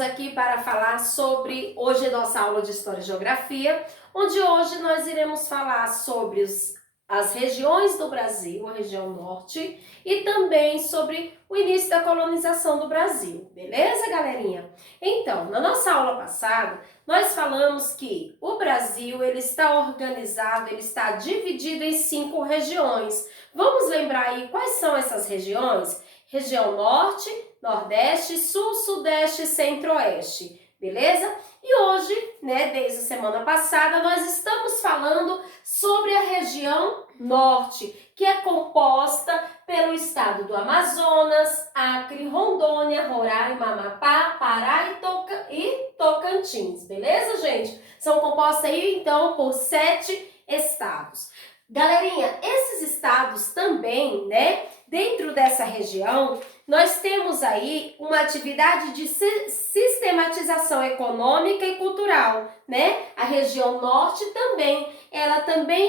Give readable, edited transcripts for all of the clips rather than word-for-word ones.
estamos aqui para falar sobre, hoje é nossa aula de História e Geografia, onde hoje nós iremos falar sobre as regiões do Brasil, a região norte, e também sobre o início da colonização do Brasil, beleza, galerinha? Então, na nossa aula passada, nós falamos que o Brasil ele está organizado, ele está dividido em 5 regiões. Vamos lembrar aí quais são essas regiões? Região Norte, Nordeste, Sul, Sudeste e Centro-Oeste, beleza? E hoje, desde a semana passada, nós estamos falando sobre a região Norte, que é composta pelo estado do Amazonas, Acre, Rondônia, Roraima, Amapá, Pará e Tocantins, beleza, gente? São compostas aí, então, por 7 estados. Galerinha, esses estados também, dentro dessa região, nós temos aí uma atividade de sistematização econômica e cultural, A região norte também, ela também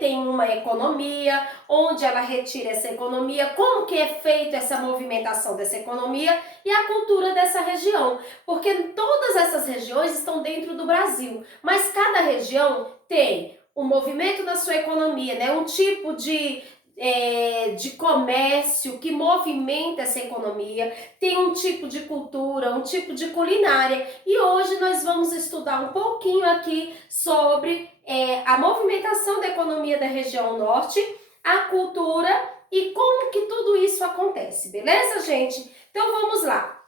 tem uma economia, onde ela retira essa economia, como que é feita essa movimentação dessa economia e a cultura dessa região, porque todas essas regiões estão dentro do Brasil, mas cada região tem o movimento da sua economia, um tipo de comércio que movimenta essa economia, tem um tipo de cultura, um tipo de culinária. E hoje nós vamos estudar um pouquinho aqui sobre a movimentação da economia da região norte, a cultura e como que tudo isso acontece, beleza, gente? Então vamos lá.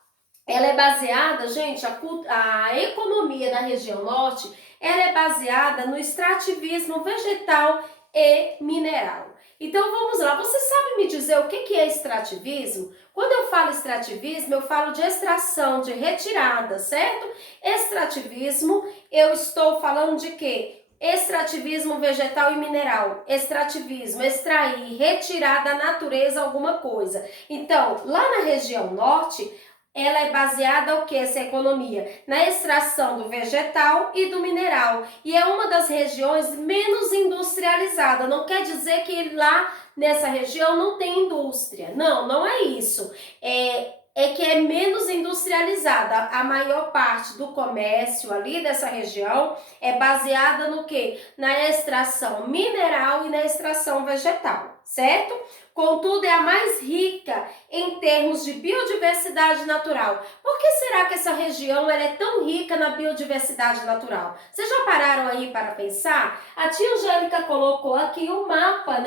Ela é baseada, gente, a economia da região norte, ela é baseada no extrativismo vegetal e mineral. Então vamos lá, você sabe me dizer o que é extrativismo? Quando eu falo extrativismo, eu falo de extração, de retirada, certo? Extrativismo, eu estou falando de quê? Extrativismo vegetal e mineral. Extrativismo, extrair, retirar da natureza alguma coisa. Então, lá na região norte, ela é baseada o que essa economia? Na extração do vegetal e do mineral. E é uma das regiões menos industrializadas. Não quer dizer que lá nessa região não tem indústria. Não, não é isso. É que é menos industrializada. A maior parte do comércio ali dessa região é baseada no quê? Na extração mineral e na extração vegetal, certo? Contudo, é a mais rica em termos de biodiversidade natural. Por que será que essa região ela é tão rica na biodiversidade natural? Vocês já pararam aí para pensar? A tia Angélica colocou aqui o mapa,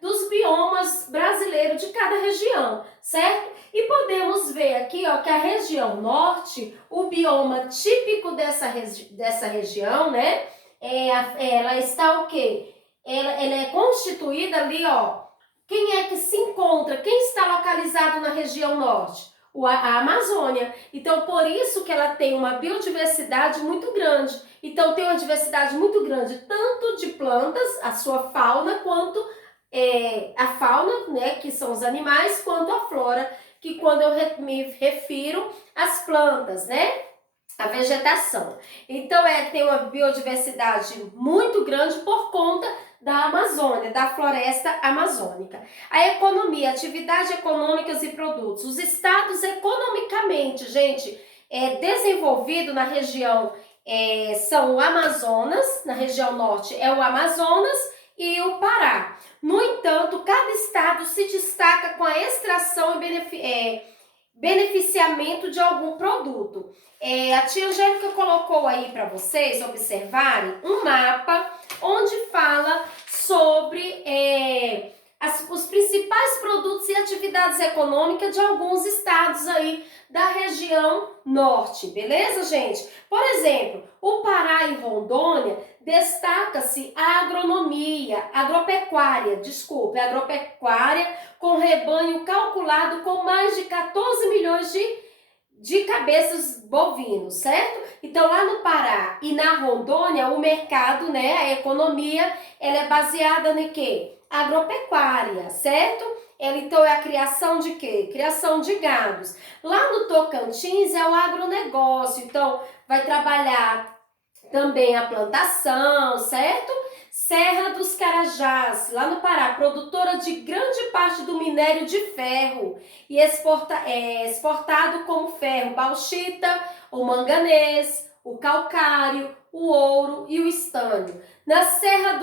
dos biomas brasileiros de cada região, certo? E podemos ver aqui, ó, que a região norte, o bioma típico dessa região, ela está o quê? Ela é constituída ali, ó. Quem é que se encontra? Quem está localizado na região norte? A Amazônia. Então, por isso que ela tem uma biodiversidade muito grande. Então, tem uma diversidade muito grande, tanto de plantas, a sua fauna, quanto a fauna, que são os animais, quanto a flora, que quando eu me refiro às plantas, a vegetação. Então, tem uma biodiversidade muito grande por conta da Amazônia, da floresta amazônica. A economia, atividades econômicas e produtos. Os estados economicamente, gente, desenvolvido na região são o Amazonas, na região norte é o Amazonas e o Pará. No entanto, cada estado se destaca com a extração e beneficiamento de algum produto. A tia Angélica colocou aí para vocês observarem um mapa onde fala sobre os principais produtos e atividades econômicas de alguns estados aí da região norte, beleza, gente? Por exemplo, o Pará e Rondônia destaca-se a agropecuária com rebanho calculado com mais de 14 milhões de cabeças bovinos, certo? Então, lá no Pará e na Rondônia, o mercado, a economia, ela é baseada em quê? Agropecuária, certo? Então, é a criação de quê? Criação de gados. Lá no Tocantins é o agronegócio, então vai trabalhar também a plantação, certo? Serra dos Carajás, lá no Pará, produtora de grande parte do minério de ferro e exportado como ferro, bauxita, o manganês, o calcário, o ouro e o estânio. Na Serra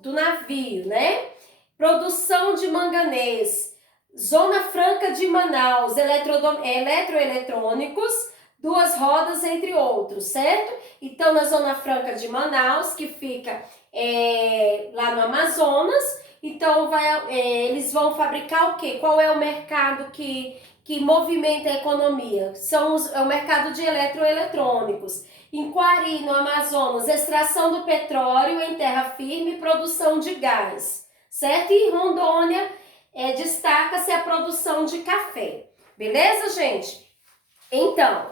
do Navio, né? Produção de manganês, Zona Franca de Manaus, eletroeletrônicos, duas rodas, entre outros, certo? Então, na Zona Franca de Manaus, que fica lá no Amazonas, então eles vão fabricar o quê? Qual é o mercado que movimenta a economia? É o mercado de eletroeletrônicos. Em Quari, no Amazonas, extração do petróleo em terra firme e produção de gás, certo? E em Rondônia, destaca-se a produção de café. Beleza, gente? Então,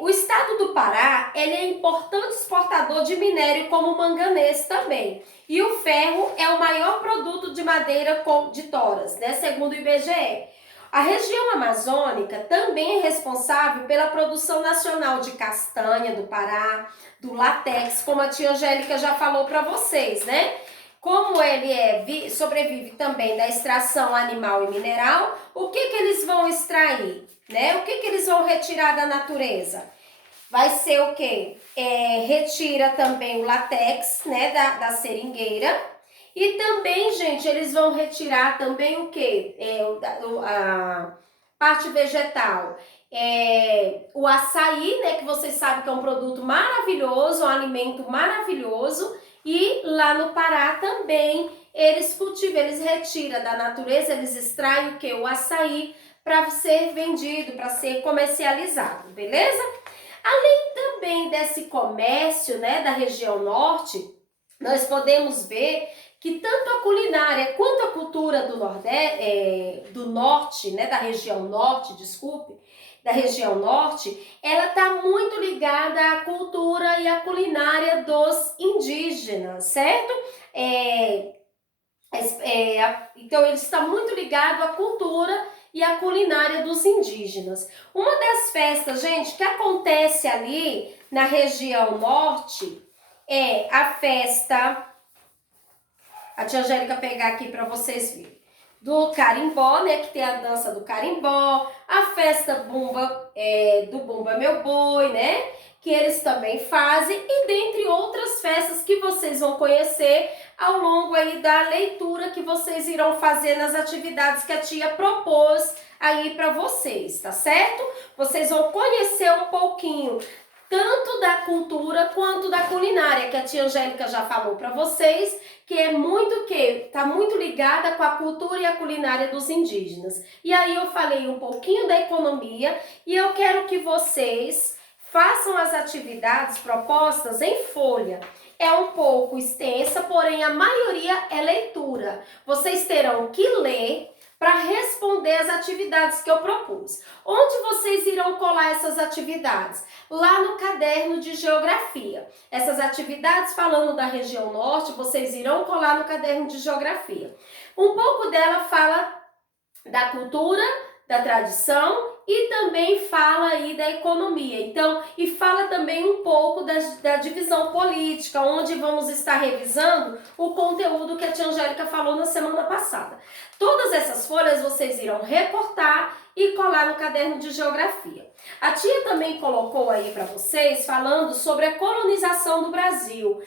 o estado do Pará, ele é importante exportador de minério como manganês também. E o ferro é o maior produto de madeira de toras, né, segundo o IBGE. A região amazônica também é responsável pela produção nacional de castanha do Pará, do látex, como a tia Angélica já falou para vocês, né? Como ele sobrevive também da extração animal e mineral, o que eles vão extrair? Né? O que eles vão retirar da natureza? Vai ser o quê? Retira também o látex, né, da seringueira. E também, gente, eles vão retirar também o quê? A parte vegetal. O açaí, né, que vocês sabem que é um produto maravilhoso, um alimento maravilhoso. E lá no Pará também eles cultivam, eles retiram da natureza, eles extraem o quê? O açaí, para ser vendido, para ser comercializado, beleza? Além também desse comércio, né, da região norte, nós podemos ver que tanto a culinária quanto a cultura do norte, né, da região norte, da região norte, ela está muito ligada à cultura e à culinária dos indígenas, certo? Então, ele está muito ligado à cultura e a culinária dos indígenas. Uma das festas, gente, que acontece ali na região norte é a festa, a tia Angélica pegar aqui para vocês verem, do carimbó, né, que tem a dança do carimbó, a festa bumba, do Bumba Meu Boi, né, que eles também fazem, e dentre outras festas que vocês vão conhecer ao longo aí da leitura que vocês irão fazer nas atividades que a tia propôs aí para vocês, tá certo? Vocês vão conhecer um pouquinho tanto da cultura quanto da culinária, que a tia Angélica já falou para vocês, que é tá muito ligada com a cultura e a culinária dos indígenas. E aí eu falei um pouquinho da economia e eu quero que vocês façam as atividades propostas em folha. É um pouco extensa, porém a maioria é leitura. Vocês terão que ler para responder as atividades que eu propus. Onde vocês irão colar essas atividades? Lá no caderno de geografia. Essas atividades falando da região norte, vocês irão colar no caderno de geografia. Um pouco dela fala da cultura, da tradição e também fala aí da economia. Então, e fala também um pouco da divisão política, onde vamos estar revisando o conteúdo que a tia Angélica falou na semana passada. Todas essas folhas vocês irão recortar e colar no caderno de geografia. A tia também colocou aí para vocês falando sobre a colonização do Brasil.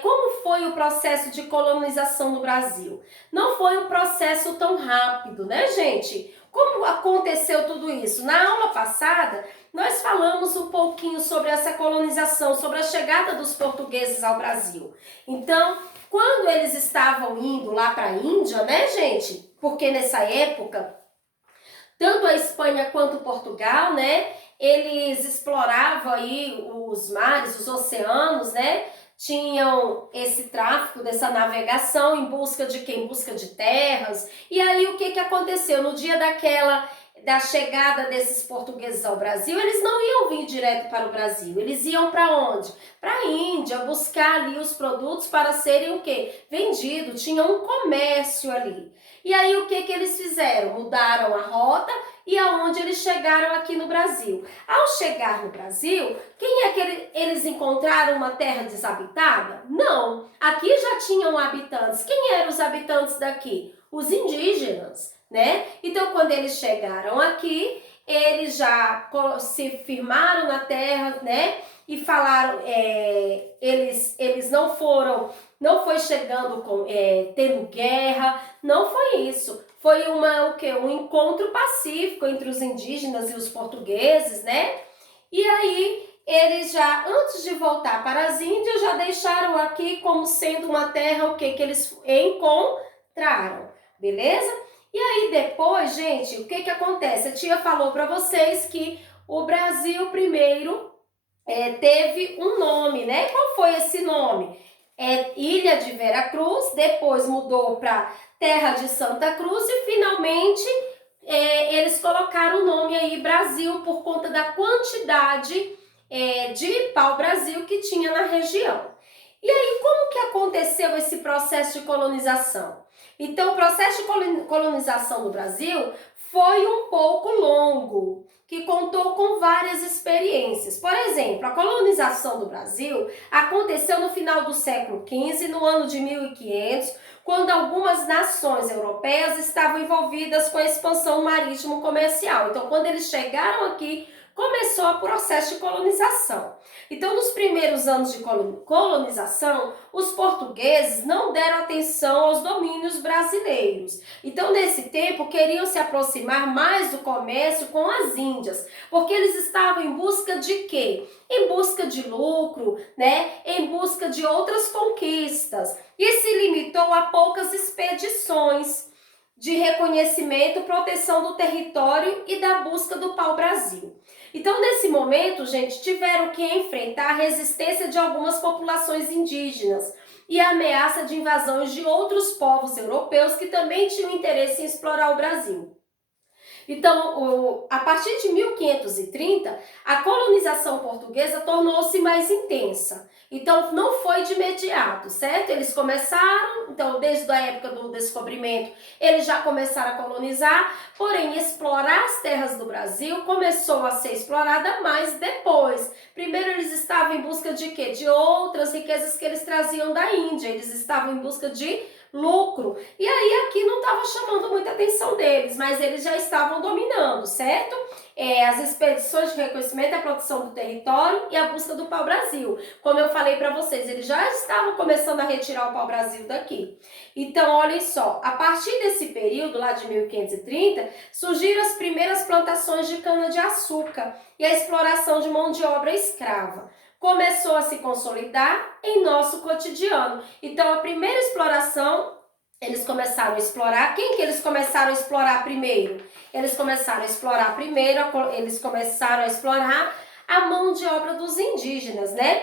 Como foi o processo de colonização no Brasil? Não foi um processo tão rápido, né, gente? Como aconteceu tudo isso? Na aula passada, nós falamos um pouquinho sobre essa colonização, sobre a chegada dos portugueses ao Brasil. Então, quando eles estavam indo lá para a Índia, né, gente? Porque nessa época, tanto a Espanha quanto Portugal, né, eles exploravam aí os mares, os oceanos, né? Tinham esse tráfico, dessa navegação em busca de quê? Em busca de terras. E aí o que aconteceu? No dia da chegada desses portugueses ao Brasil, eles não iam vir direto para o Brasil. Eles iam para onde? Para a Índia, buscar ali os produtos para serem o quê? Vendidos. Tinha um comércio ali. E aí o que eles fizeram? Mudaram a rota e aonde eles chegaram aqui no Brasil. Ao chegar no Brasil, quem é que eles encontraram uma terra desabitada? Não. Aqui já tinham habitantes. Quem eram os habitantes daqui? Os indígenas, né? Então, quando eles chegaram aqui, eles já se firmaram na terra, né? E falaram, eles não foi chegando tendo guerra, não foi isso. Foi um encontro pacífico entre os indígenas e os portugueses, né? E aí, eles já, antes de voltar para as Índias, já deixaram aqui como sendo uma terra que eles encontraram, beleza? E aí depois, gente, o que acontece? A tia falou para vocês que o Brasil primeiro teve um nome, né? Qual foi esse nome? Ilha de Veracruz, depois mudou para Terra de Santa Cruz e finalmente eles colocaram o nome aí Brasil por conta da quantidade de pau-brasil que tinha na região. E aí, como que aconteceu esse processo de colonização? Então, o processo de colonização no Brasil foi um pouco longo, que contou com várias experiências. Por exemplo, a colonização do Brasil aconteceu no final do século XV, no ano de 1500, quando algumas nações europeias estavam envolvidas com a expansão marítimo comercial. Então, quando eles chegaram aqui, começou o processo de colonização. Então, nos primeiros anos de colonização, os portugueses não deram atenção aos domínios brasileiros. Então, nesse tempo, queriam se aproximar mais do comércio com as Índias, porque eles estavam em busca de quê? Em busca de lucro, né? Em busca de outras conquistas. E se limitou a poucas expedições de reconhecimento, proteção do território e da busca do pau-brasil. Então, nesse momento, gente, tiveram que enfrentar a resistência de algumas populações indígenas e a ameaça de invasões de outros povos europeus que também tinham interesse em explorar o Brasil. Então, a partir de 1530, a colonização portuguesa tornou-se mais intensa. Então, não foi de imediato, certo? Eles começaram, então, desde a época do descobrimento, eles já começaram a colonizar, porém, explorar as terras do Brasil começou a ser explorada mais depois. Primeiro, eles estavam em busca de quê? De outras riquezas que eles traziam da Índia. Eles estavam em busca de lucro. E aí aqui não estava chamando muita atenção deles, mas eles já estavam dominando, certo? As expedições de reconhecimento, a proteção do território e a busca do pau-brasil. Como eu falei para vocês, eles já estavam começando a retirar o pau-brasil daqui. Então, olhem só, a partir desse período, lá de 1530, surgiram as primeiras plantações de cana-de-açúcar e a exploração de mão de obra escrava. Começou a se consolidar em nosso cotidiano. Então, a primeira exploração, eles começaram a explorar. Quem que eles começaram a explorar primeiro? Eles começaram a explorar a mão de obra dos indígenas, né?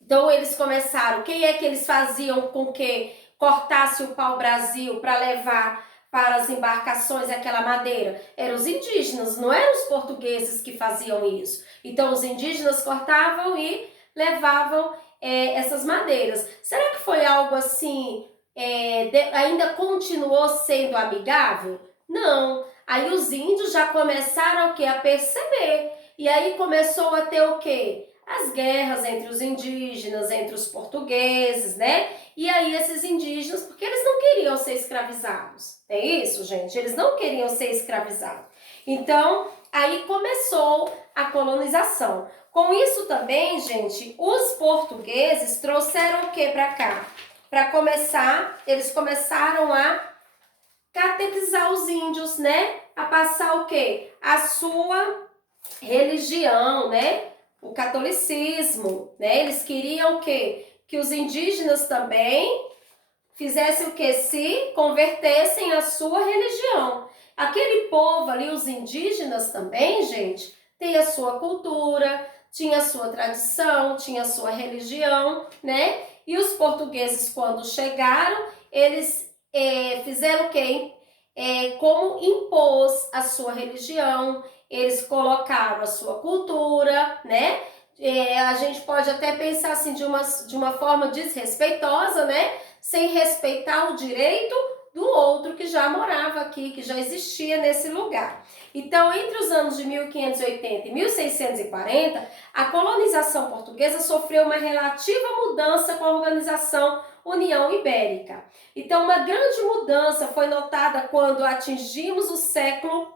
Então, eles começaram, quem é que eles faziam com que cortasse o pau-brasil para levar para as embarcações aquela madeira? Eram os indígenas, não eram os portugueses que faziam isso. Então, os indígenas cortavam e levavam essas madeiras. Será que foi algo assim, ainda continuou sendo amigável? Não. Aí os índios já começaram o quê? A perceber. E aí começou a ter o quê? As guerras entre os indígenas, entre os portugueses, né? E aí esses indígenas, porque eles não queriam ser escravizados. É isso, gente? Eles não queriam ser escravizados. Então, aí começou a colonização. Com isso também, gente, os portugueses trouxeram o que para cá? Para começar, eles começaram a catequizar os índios, né? A passar o quê? A sua religião, né? O catolicismo, né? Eles queriam o quê? Que os indígenas também fizessem o quê? Se convertessem à sua religião. Aquele povo ali, os indígenas também, gente, tem a sua cultura, tinha a sua tradição, tinha a sua religião, né? E os portugueses, quando chegaram, eles fizeram o quê? como impôs a sua religião, eles colocaram a sua cultura, né? A gente pode até pensar assim de uma forma desrespeitosa, né? Sem respeitar o direito do outro que já morava aqui, que já existia nesse lugar. Então, entre os anos de 1580 e 1640, a colonização portuguesa sofreu uma relativa mudança com a organização União Ibérica. Então, uma grande mudança foi notada quando atingimos o século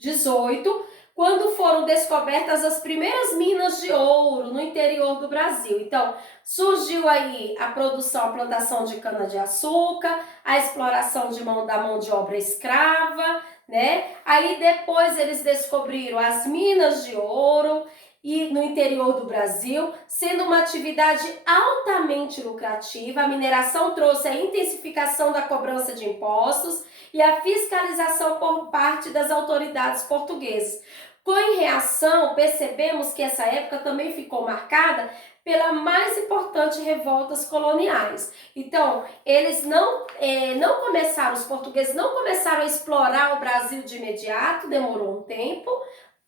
XVIII, quando foram descobertas as primeiras minas de ouro no interior do Brasil. Então, surgiu aí a produção, a plantação de cana-de-açúcar, a exploração da mão de obra escrava, né? Aí depois eles descobriram as minas de ouro e no interior do Brasil, sendo uma atividade altamente lucrativa. A mineração trouxe a intensificação da cobrança de impostos e a fiscalização por parte das autoridades portuguesas. Com reação, percebemos que essa época também ficou marcada pela mais importante revoltas coloniais. Então, eles não começaram, os portugueses não começaram a explorar o Brasil de imediato, demorou um tempo,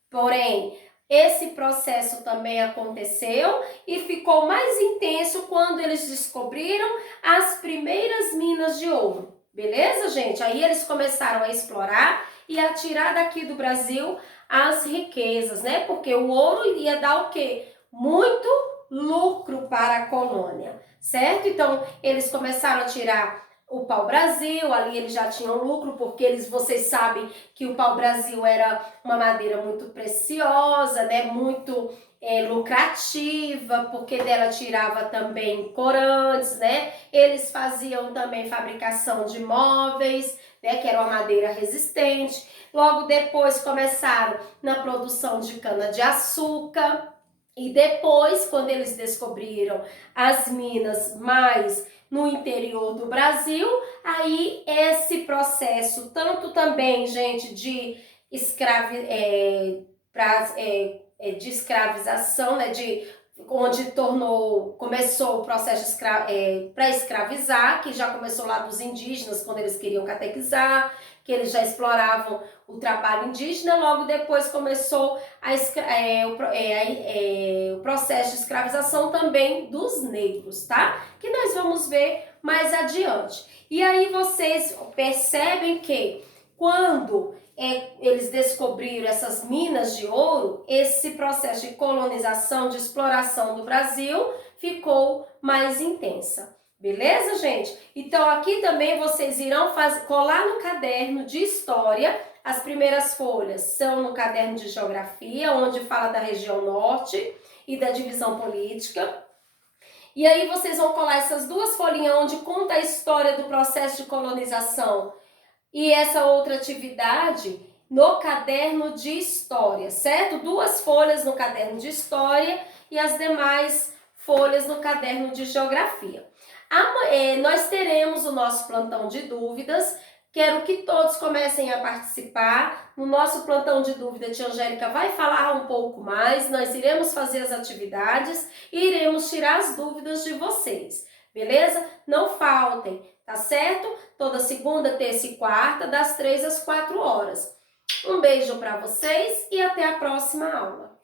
porém, esse processo também aconteceu e ficou mais intenso quando eles descobriram as primeiras minas de ouro. Beleza, gente? Aí eles começaram a explorar e a tirar daqui do Brasil as riquezas, né? Porque o ouro ia dar o quê? Muito lucro para a colônia, certo? Então, eles começaram a tirar o pau-brasil, ali eles já tinham lucro, porque vocês sabem que o pau-brasil era uma madeira muito preciosa, né? Muito lucrativa, porque dela tirava também corantes, né? Eles faziam também fabricação de móveis, né? Que era uma madeira resistente. Logo depois começaram na produção de cana-de-açúcar. E depois, quando eles descobriram as minas mais no interior do Brasil, aí esse processo, tanto também, gente, de de escravização, né, onde começou o processo para escravizar, que já começou lá dos indígenas, quando eles queriam catequizar, que eles já exploravam o trabalho indígena. Logo depois começou o processo de escravização também dos negros, tá? Que nós vamos ver mais adiante. E aí vocês percebem que quando eles descobriram essas minas de ouro, esse processo de colonização, de exploração do Brasil ficou mais intensa. Beleza, gente? Então, aqui também vocês irão colar no caderno de história. As primeiras folhas são no caderno de geografia, onde fala da região norte e da divisão política. E aí vocês vão colar essas duas folhinhas onde conta a história do processo de colonização e essa outra atividade no caderno de história, certo? Duas folhas no caderno de história e as demais folhas no caderno de geografia. Nós teremos o nosso plantão de dúvidas. Quero que todos comecem a participar. No nosso plantão de dúvida, a tia Angélica vai falar um pouco mais. Nós iremos fazer as atividades e iremos tirar as dúvidas de vocês. Beleza? Não faltem, tá certo? Toda segunda, terça e quarta, das 3 às 4 horas. Um beijo para vocês e até a próxima aula.